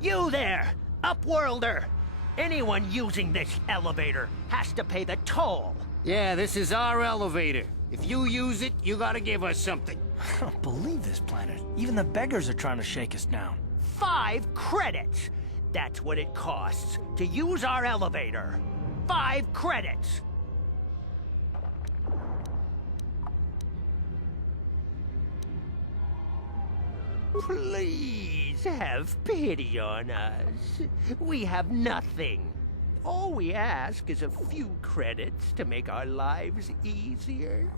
You there, Upworlder! Anyone using this elevator has to pay the toll. Yeah, this is our elevator. If you use it, you gotta give us something. I don't believe this planet. Even the beggars are trying to shake us down. 5 credits! That's what it costs to use our elevator. 5 credits! Please have pity on us. We have nothing. All we ask is a few credits to make our lives easier.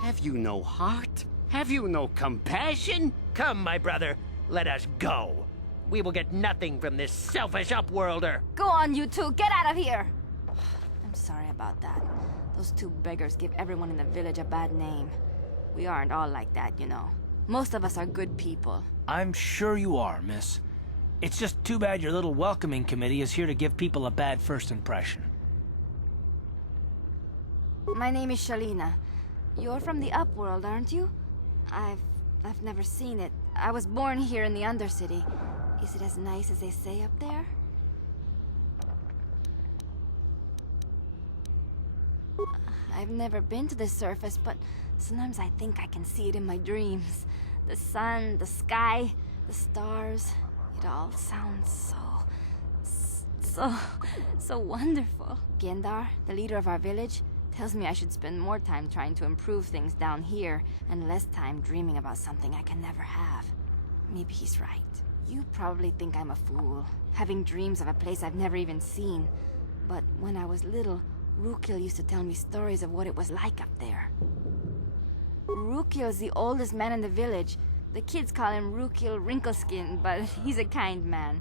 Have you no heart? Have you no compassion? Come, my brother, let us go. We will get nothing from this selfish Upworlder. Go on, you two. Get out of here. I'm sorry about that. Those 2 beggars give everyone in the village a bad name. We aren't all like that, you know. Most of us are good people. I'm sure you are, miss. It's just too bad your little welcoming committee is here to give people a bad first impression. My name is Shalina. You're from the Upworld, aren't you? I've never seen it. I was born here in the Undercity. Is it as nice as they say up there? I've never been to the surface, but sometimes I think I can see it in my dreams. The sun, the sky, the stars. It all sounds so wonderful. Gendar, the leader of our village, tells me I should spend more time trying to improve things down here and less time dreaming about something I can never have. Maybe he's right. You probably think I'm a fool, having dreams of a place I've never even seen. But when I was little, Rukil used to tell me stories of what it was like up there. Rukil's the oldest man in the village. The kids call him Rukil Wrinkleskin, but he's a kind man.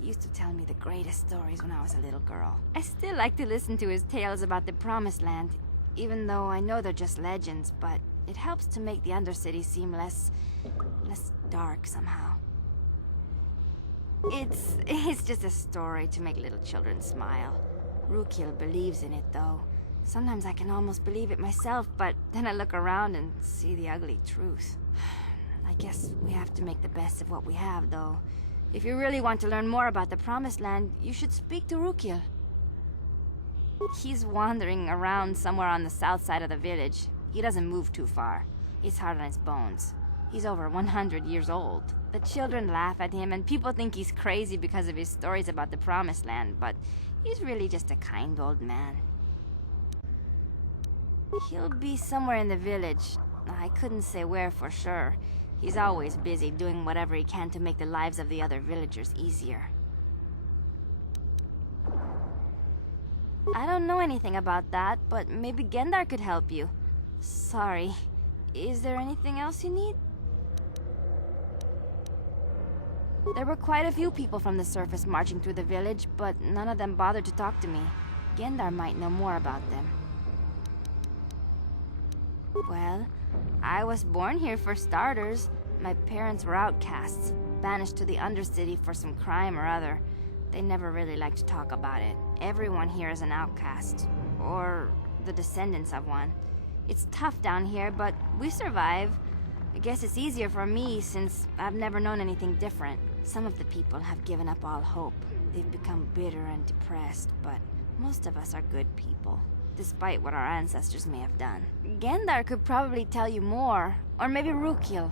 He used to tell me the greatest stories when I was a little girl. I still like to listen to his tales about the Promised Land, even though I know they're just legends, but it helps to make the Undercity seem less dark somehow. It's just a story to make little children smile. Rukil believes in it, though. Sometimes I can almost believe it myself, but then I look around and see the ugly truth. I guess we have to make the best of what we have, though. If you really want to learn more about the Promised Land, you should speak to Rukil. He's wandering around somewhere on the south side of the village. He doesn't move too far. He's hard on his bones. He's over 100 years old. The children laugh at him, and people think he's crazy because of his stories about the Promised Land, but he's really just a kind old man. He'll be somewhere in the village. I couldn't say where for sure. He's always busy doing whatever he can to make the lives of the other villagers easier. I don't know anything about that, but maybe Gendar could help you. Sorry. Is there anything else you need? There were quite a few people from the surface marching through the village, but none of them bothered to talk to me. Gendar might know more about them. Well, I was born here for starters. My parents were outcasts, banished to the Undercity for some crime or other. They never really liked to talk about it. Everyone here is an outcast, or the descendants of one. It's tough down here, but we survive. I guess it's easier for me since I've never known anything different. Some of the people have given up all hope. They've become bitter and depressed, but most of us are good people, despite what our ancestors may have done. Gendar could probably tell you more, or maybe Rukil.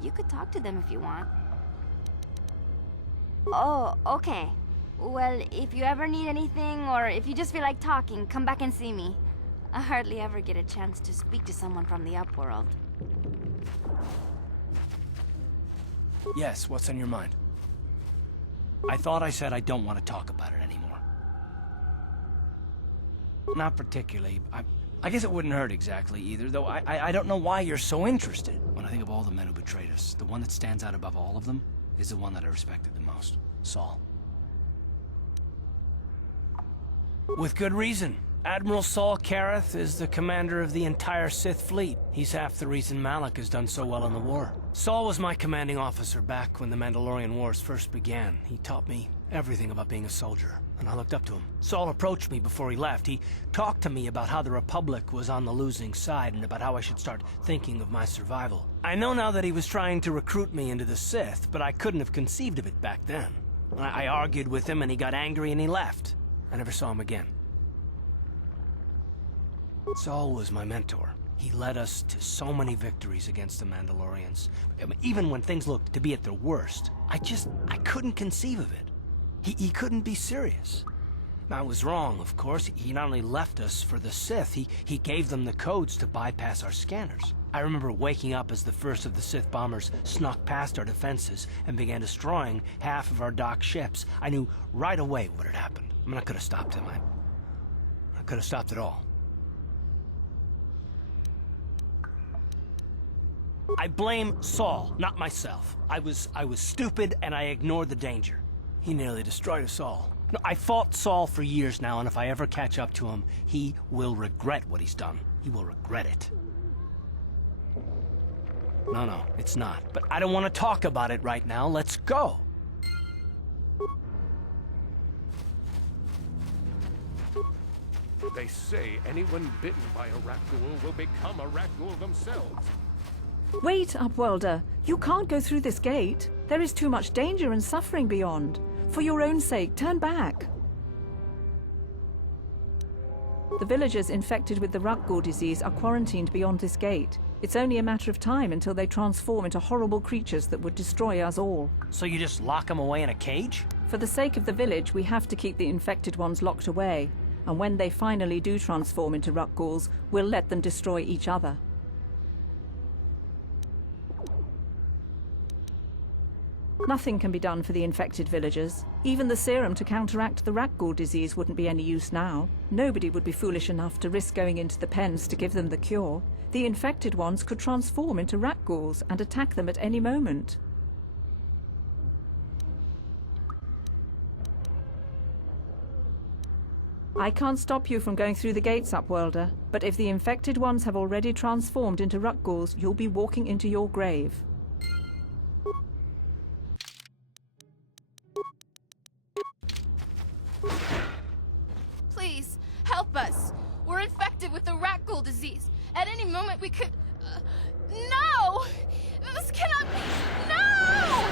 You could talk to them if you want. Oh, okay. Well, if you ever need anything, or if you just feel like talking, come back and see me. I hardly ever get a chance to speak to someone from the Upworld. Yes, what's on your mind? I thought I said I don't want to talk about it anymore. Not particularly. I guess it wouldn't hurt exactly either, though I don't know why you're so interested. When I think of all the men who betrayed us, the one that stands out above all of them is the one that I respected the most. Saul. With good reason. Admiral Saul Kareth is the commander of the entire Sith fleet. He's half the reason Malak has done so well in the war. Saul was my commanding officer back when the Mandalorian Wars first began. He taught me everything about being a soldier, and I looked up to him. Saul approached me before he left. He talked to me about how the Republic was on the losing side and about how I should start thinking of my survival. I know now that he was trying to recruit me into the Sith, but I couldn't have conceived of it back then. I argued with him and he got angry and he left. I never saw him again. Saul was my mentor. He led us to so many victories against the Mandalorians. I mean, even when things looked to be at their worst, I couldn't conceive of it. He couldn't be serious. I was wrong, of course. He not only left us for the Sith, he gave them the codes to bypass our scanners. I remember waking up as the first of the Sith bombers snuck past our defenses and began destroying half of our docked ships. I knew right away what had happened. I mean, I could have stopped him. I could have stopped it all. I blame Saul, not myself. I was stupid and I ignored the danger. He nearly destroyed us all. No, I fought Saul for years now, and if I ever catch up to him, he will regret what he's done. He will regret it. No, it's not. But I don't want to talk about it right now. Let's go. They say anyone bitten by a Rakghoul will become a Rakghoul themselves. Wait, Upworlder. You can't go through this gate. There is too much danger and suffering beyond. For your own sake, turn back. The villagers infected with the Rakghoul disease are quarantined beyond this gate. It's only a matter of time until they transform into horrible creatures that would destroy us all. So you just lock them away in a cage? For the sake of the village, we have to keep the infected ones locked away. And when they finally do transform into Rakghouls, we'll let them destroy each other. Nothing can be done for the infected villagers. Even the serum to counteract the Rakghoul disease wouldn't be any use now. Nobody would be foolish enough to risk going into the pens to give them the cure. The infected ones could transform into Rakghouls and attack them at any moment. I can't stop you from going through the gates, Upworlder, but if the infected ones have already transformed into Rakghouls, you'll be walking into your grave. Please, help us. We're infected with the Rakghoul disease. At any moment we could... No! This cannot be... No!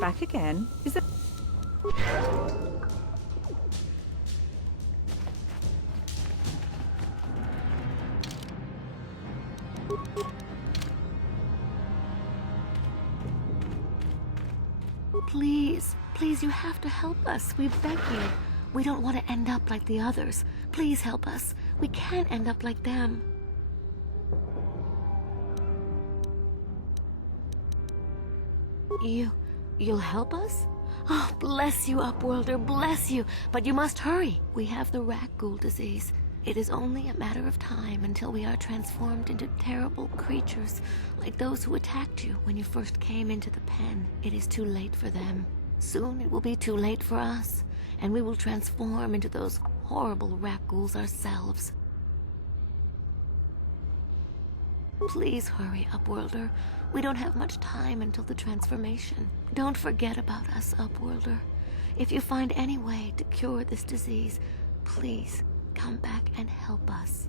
Back again? Is that... Please, you have to help us. We beg you. We don't want to end up like the others. Please help us. We can't end up like them. You'll help us? Oh, bless you, Upworlder, bless you. But you must hurry. We have the Rakghoul disease. It is only a matter of time until we are transformed into terrible creatures, like those who attacked you when you first came into the pen. It is too late for them. Soon it will be too late for us, and we will transform into those horrible Rakghouls ourselves. Please hurry, Upworlder. We don't have much time until the transformation. Don't forget about us, Upworlder. If you find any way to cure this disease, please come back and help us.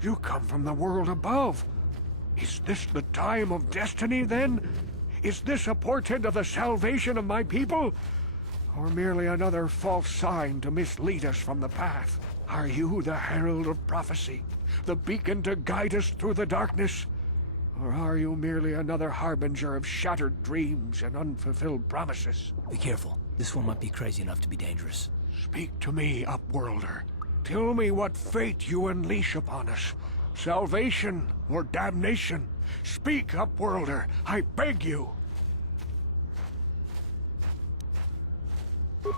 You come from the world above. Is this the time of destiny, then? Is this a portent of the salvation of my people? Or merely another false sign to mislead us from the path? Are you the herald of prophecy? The beacon to guide us through the darkness? Or are you merely another harbinger of shattered dreams and unfulfilled promises? Be careful. This one might be crazy enough to be dangerous. Speak to me, Upworlder. Tell me what fate you unleash upon us. Salvation or damnation? Speak, Upworlder, I beg you.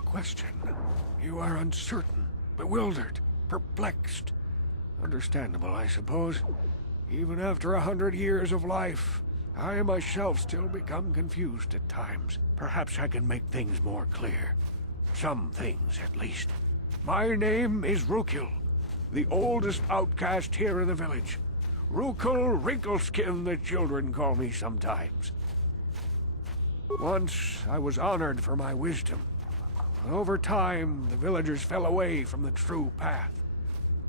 Question. You are uncertain, bewildered, perplexed. Understandable, I suppose. Even after 100 years of life, I myself still become confused at times. Perhaps I can make things more clear. Some things, at least. My name is Rukil, the oldest outcast here in the village. Rukil Wrinkleskin, the children call me sometimes. Once, I was honored for my wisdom. Over time, the villagers fell away from the true path.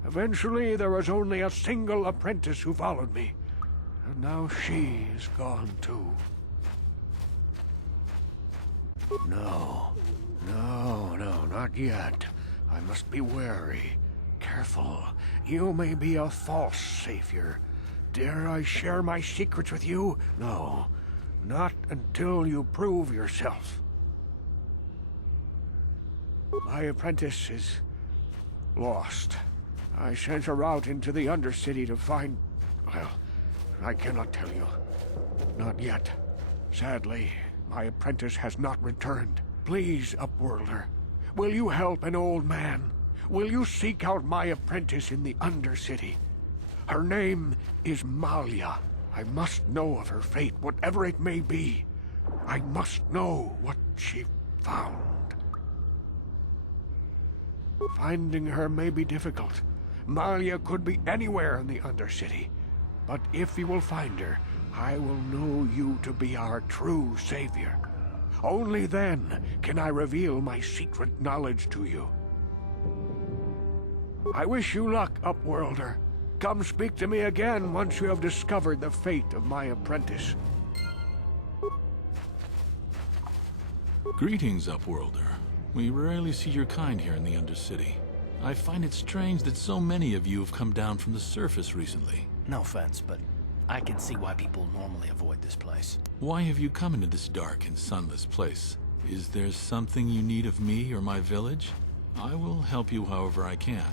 Eventually, there was only a single apprentice who followed me. And now she is gone too. No, not yet. I must be wary. Careful. You may be a false savior. Dare I share my secrets with you? No, not until you prove yourself. My apprentice is lost. I sent her out into the Undercity to find... Well, I cannot tell you. Not yet. Sadly, my apprentice has not returned. Please, Upworlder, will you help an old man? Will you seek out my apprentice in the Undercity? Her name is Malia. I must know of her fate, whatever it may be. I must know what she found. Finding her may be difficult. Malia could be anywhere in the Undercity. But if you will find her, I will know you to be our true savior. Only then can I reveal my secret knowledge to you. I wish you luck, Upworlder. Come speak to me again once you have discovered the fate of my apprentice. Greetings, Upworlder. We rarely see your kind here in the Undercity. I find it strange that so many of you have come down from the surface recently. No offense, but I can see why people normally avoid this place. Why have you come into this dark and sunless place? Is there something you need of me or my village? I will help you however I can.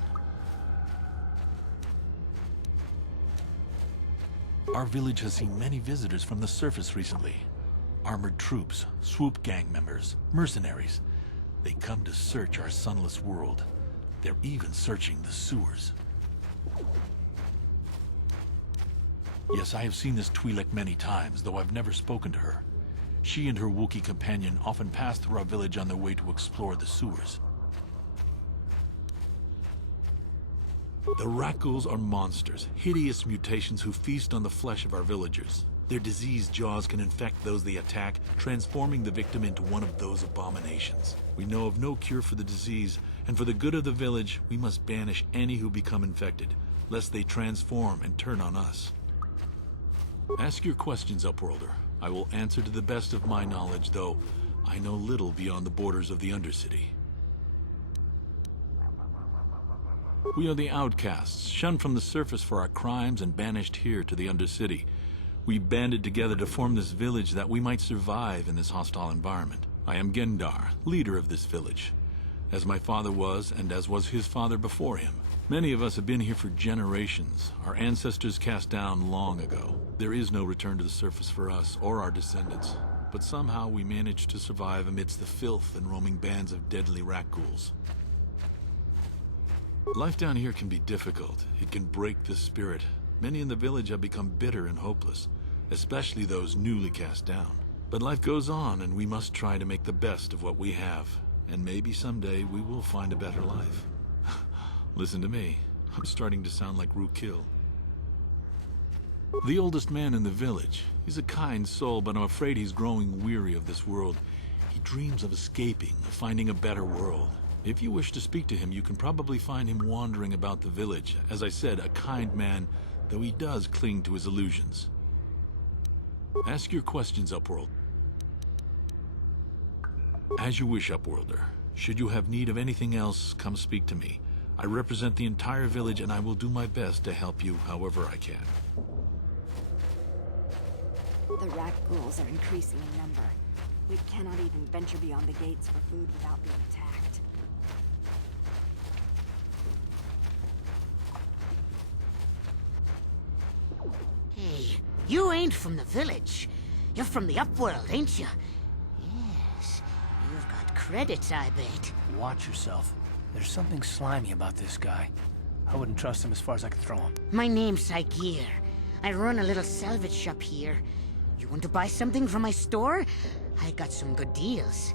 Our village has seen many visitors from the surface recently. Armored troops, swoop gang members, mercenaries. They come to search our sunless world. They're even searching the sewers. Yes, I have seen this Twi'lek many times, though I've never spoken to her. She and her Wookiee companion often pass through our village on their way to explore the sewers. The Rakghouls are monsters, hideous mutations who feast on the flesh of our villagers. Their diseased jaws can infect those they attack, transforming the victim into one of those abominations. We know of no cure for the disease, and for the good of the village, we must banish any who become infected, lest they transform and turn on us. Ask your questions, Upworlder. I will answer to the best of my knowledge, though I know little beyond the borders of the Undercity. We are the outcasts, shunned from the surface for our crimes and banished here to the Undercity. We banded together to form this village that we might survive in this hostile environment. I am Gendar, leader of this village, as my father was and as was his father before him. Many of us have been here for generations, our ancestors cast down long ago. There is no return to the surface for us or our descendants, but somehow we managed to survive amidst the filth and roaming bands of deadly Rakghouls. Life down here can be difficult. It can break the spirit. Many in the village have become bitter and hopeless, especially those newly cast down. But life goes on, and we must try to make the best of what we have. And maybe someday we will find a better life. Listen to me. I'm starting to sound like Rukil. The oldest man in the village. He's a kind soul, but I'm afraid he's growing weary of this world. He dreams of escaping, of finding a better world. If you wish to speak to him, you can probably find him wandering about the village. As I said, a kind man, though he does cling to his illusions. Ask your questions, Upworld. As you wish, Upworlder. Should you have need of anything else, come speak to me. I represent the entire village, and I will do my best to help you however I can. The rat ghouls are increasing in number. We cannot even venture beyond the gates for food without being attacked. Hey, you ain't from the village. You're from the Upworld, ain't you? Yes, you've got credits, I bet. Watch yourself. There's something slimy about this guy. I wouldn't trust him as far as I could throw him. My name's Saigir. I run a little salvage shop here. You want to buy something from my store? I got some good deals.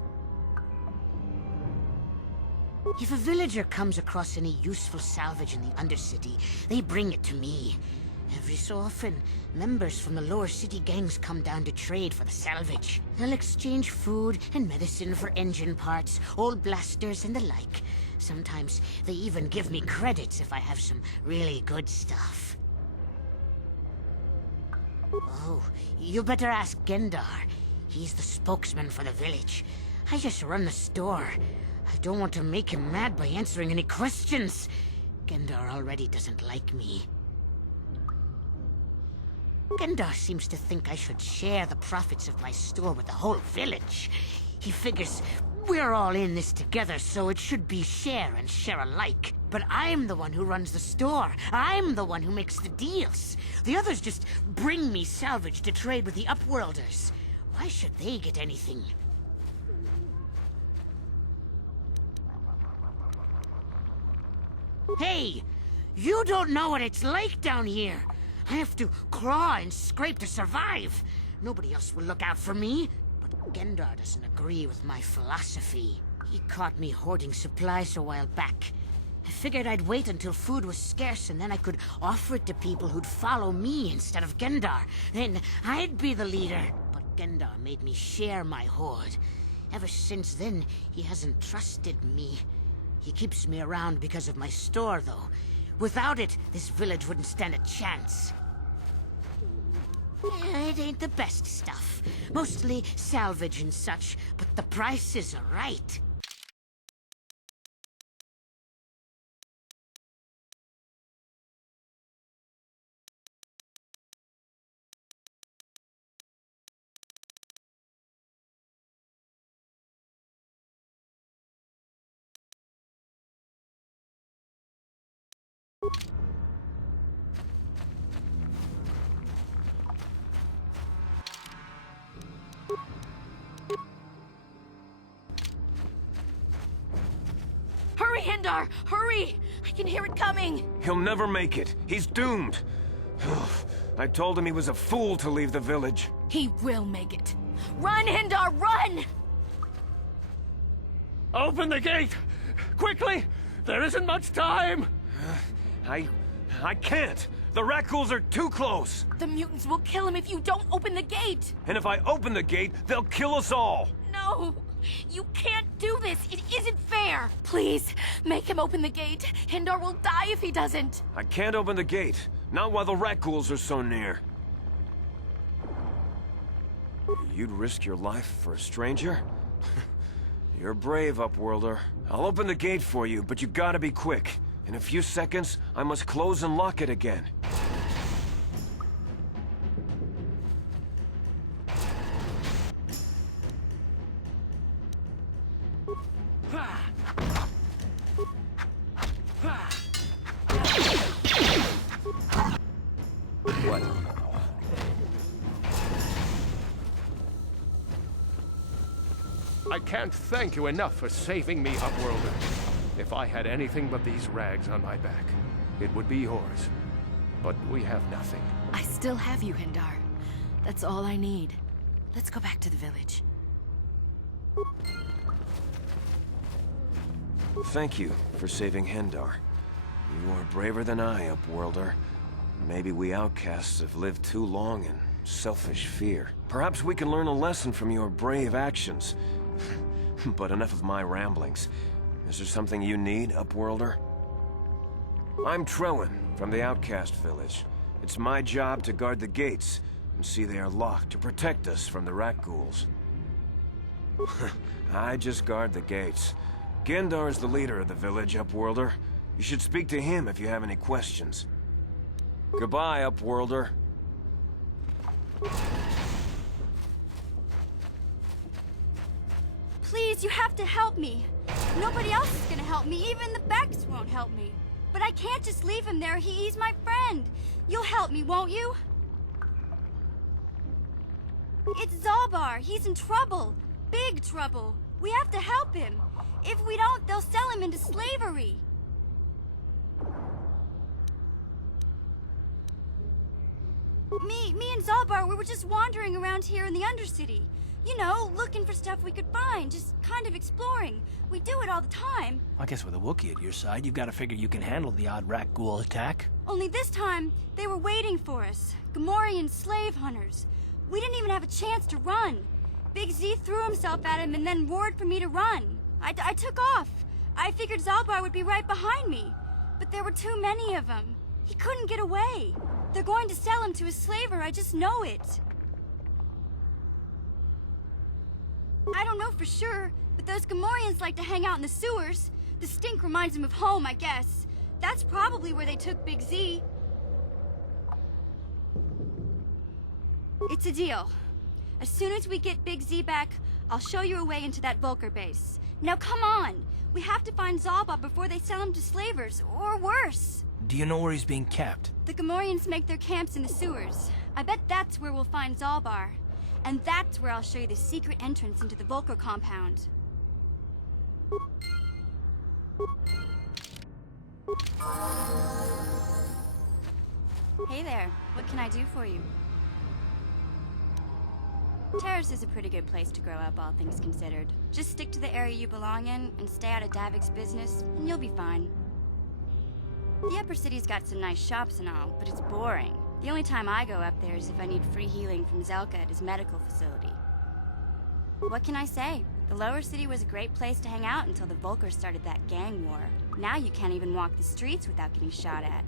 If a villager comes across any useful salvage in the Undercity, they bring it to me. Every so often, members from the lower city gangs come down to trade for the salvage. They'll exchange food and medicine for engine parts, old blasters, and the like. Sometimes they even give me credits if I have some really good stuff. Oh, you better ask Gendar. He's the spokesman for the village. I just run the store. I don't want to make him mad by answering any questions. Gendar already doesn't like me. Gendar seems to think I should share the profits of my store with the whole village. He figures we're all in this together, so it should be share and share alike. But I'm the one who runs the store. I'm the one who makes the deals. The others just bring me salvage to trade with the Upworlders. Why should they get anything? Hey! You don't know what it's like down here! I have to claw and scrape to survive! Nobody else will look out for me! But Gendar doesn't agree with my philosophy. He caught me hoarding supplies a while back. I figured I'd wait until food was scarce and then I could offer it to people who'd follow me instead of Gendar. Then I'd be the leader. But Gendar made me share my hoard. Ever since then, he hasn't trusted me. He keeps me around because of my store, though. Without it, this village wouldn't stand a chance. It ain't the best stuff. Mostly salvage and such, but the prices are right. Hurry, Hindar! Hurry! I can hear it coming! He'll never make it. He's doomed. I told him he was a fool to leave the village. He will make it. Run, Hindar, run! Open the gate! Quickly! There isn't much time! I can't. The Rackles are too close. The mutants will kill him if you don't open the gate! And if I open the gate, they'll kill us all. No! You can't do this! It isn't fair! Please, make him open the gate. Hindar will die if he doesn't. I can't open the gate. Not while the Rackles are so near. You'd risk your life for a stranger? You're brave, Upworlder. I'll open the gate for you, but you gotta be quick. In a few seconds, I must close and lock it again. What? I can't thank you enough for saving me, Upworlder. If I had anything but these rags on my back, it would be yours. But we have nothing. I still have you, Hindar. That's all I need. Let's go back to the village. Thank you for saving Hendar. You are braver than I, Upworlder. Maybe we outcasts have lived too long in selfish fear. Perhaps we can learn a lesson from your brave actions. But enough of my ramblings. Is there something you need, Upworlder? I'm Trellin, from the Outcast Village. It's my job to guard the gates, and see they are locked to protect us from the rat ghouls. I just guard the gates. Gendar is the leader of the village, Upworlder. You should speak to him if you have any questions. Goodbye, Upworlder. Please, you have to help me. Nobody else is gonna help me. Even the Becks won't help me. But I can't just leave him there. He's my friend. You'll help me, won't you? It's Zalbar. He's in trouble. Big trouble. We have to help him. If we don't, they'll sell him into slavery. Me and Zalbar, we were just wandering around here in the Undercity. You know, looking for stuff we could find, just kind of exploring. We do it all the time. I guess with a Wookiee at your side, you've got to figure you can handle the odd rat ghoul attack. Only this time, they were waiting for us. Gamorrean slave hunters. We didn't even have a chance to run. Big Z threw himself at him and then roared for me to run. I took off. I figured Zalbar would be right behind me. But there were too many of them. He couldn't get away. They're going to sell him to a slaver, I just know it. I don't know for sure, but those Gamorreans like to hang out in the sewers. The stink reminds them of home, I guess. That's probably where they took Big Z. It's a deal. As soon as we get Big Z back, I'll show you a way into that Vulcar base. Now come on! We have to find Zalbar before they sell him to slavers, or worse. Do you know where he's being kept? The Gamorreans make their camps in the sewers. I bet that's where we'll find Zalbar. And that's where I'll show you the secret entrance into the Vulcar compound. Hey there, what can I do for you? Terrace is a pretty good place to grow up, all things considered. Just stick to the area you belong in and stay out of Davik's business, and you'll be fine. The Upper City's got some nice shops and all, but it's boring. The only time I go up there is if I need free healing from Zelka at his medical facility. What can I say? The Lower City was a great place to hang out until the Vulcars started that gang war. Now you can't even walk the streets without getting shot at.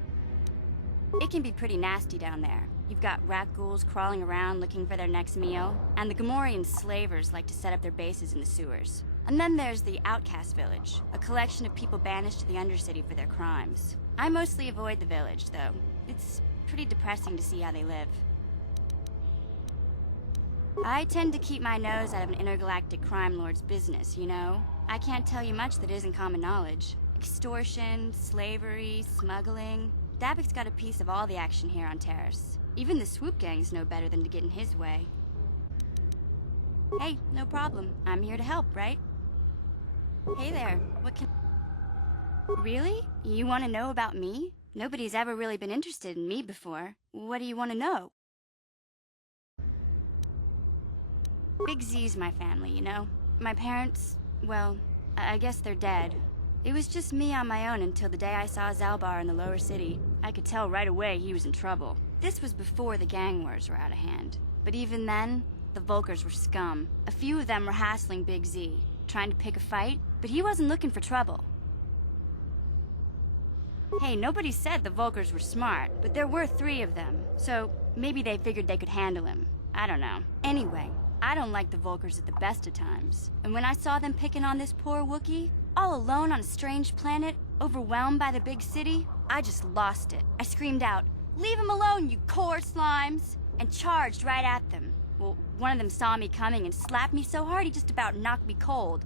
It can be pretty nasty down there. You've got rat ghouls crawling around looking for their next meal, and the Gamorrean slavers like to set up their bases in the sewers. And then there's the Outcast Village, a collection of people banished to the Undercity for their crimes. I mostly avoid the village, though. It's pretty depressing to see how they live. I tend to keep my nose out of an intergalactic crime lord's business, you know? I can't tell you much that isn't common knowledge. Extortion, slavery, smuggling. Davik's got a piece of all the action here on Terrace. Even the swoop gangs know better than to get in his way. Hey, no problem. I'm here to help, right? Hey there, what can... Really? You want to know about me? Nobody's ever really been interested in me before. What do you want to know? Big Z's my family, you know? My parents, well, I guess they're dead. It was just me on my own until the day I saw Zalbar in the Lower City. I could tell right away he was in trouble. This was before the gang wars were out of hand. But even then, the Vulcars were scum. A few of them were hassling Big Z, trying to pick a fight, but he wasn't looking for trouble. Hey, nobody said the Vulcars were smart, but there were 3 of them, so maybe they figured they could handle him. I don't know. Anyway, I don't like the Vulcars at the best of times. And when I saw them picking on this poor Wookiee, all alone on a strange planet, overwhelmed by the big city, I just lost it. I screamed out, "Leave him alone, you core slimes!" and charged right at them. Well, one of them saw me coming and slapped me so hard he just about knocked me cold.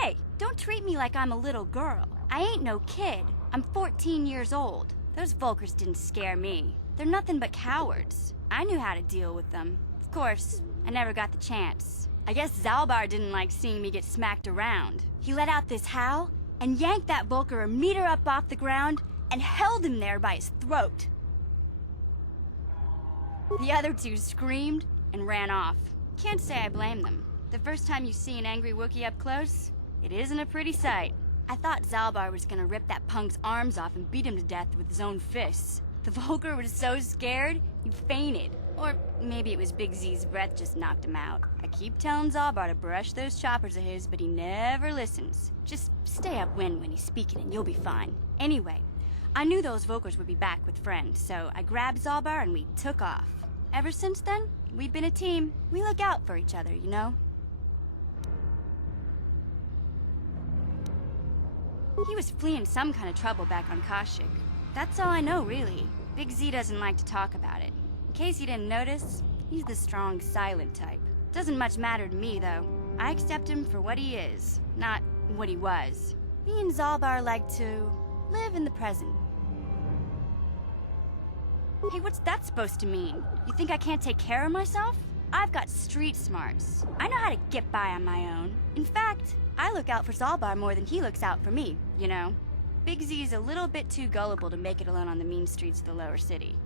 Hey, don't treat me like I'm a little girl. I ain't no kid. I'm 14 years old. Those Vulcars didn't scare me. They're nothing but cowards. I knew how to deal with them. Of course, I never got the chance. I guess Zalbar didn't like seeing me get smacked around. He let out this howl and yanked that Vulcar a meter up off the ground and held him there by his throat. The other 2 screamed and ran off. Can't say I blame them. The first time you see an angry Wookiee up close, it isn't a pretty sight. I thought Zalbar was gonna rip that punk's arms off and beat him to death with his own fists. The Vulcar was so scared, he fainted. Or maybe it was Big Z's breath just knocked him out. I keep telling Zalbar to brush those choppers of his, but he never listens. Just stay upwind when he's speaking and you'll be fine. Anyway, I knew those Vulcars would be back with friends, so I grabbed Zalbar and we took off. Ever since then, we've been a team. We look out for each other, you know? He was fleeing some kind of trouble back on Kashyyyk. That's all I know, really. Big Z doesn't like to talk about it. case you didn't notice, he's the strong, silent type. Doesn't much matter to me, though. I accept him for what he is, not what he was. Me and Zalbar like to live in the present. Hey, what's that supposed to mean? You think I can't take care of myself? I've got street smarts. I know how to get by on my own. In fact, I look out for Zalbar more than he looks out for me, you know? Big Z's a little bit too gullible to make it alone on the mean streets of the lower city.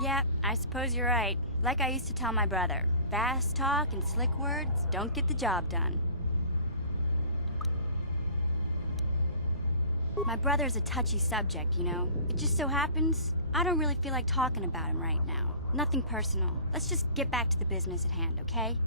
Yeah, I suppose you're right. Like I used to tell my brother, fast talk and slick words don't get the job done. My brother's a touchy subject, you know? It just so happens, I don't really feel like talking about him right now. Nothing personal. Let's just get back to the business at hand, okay?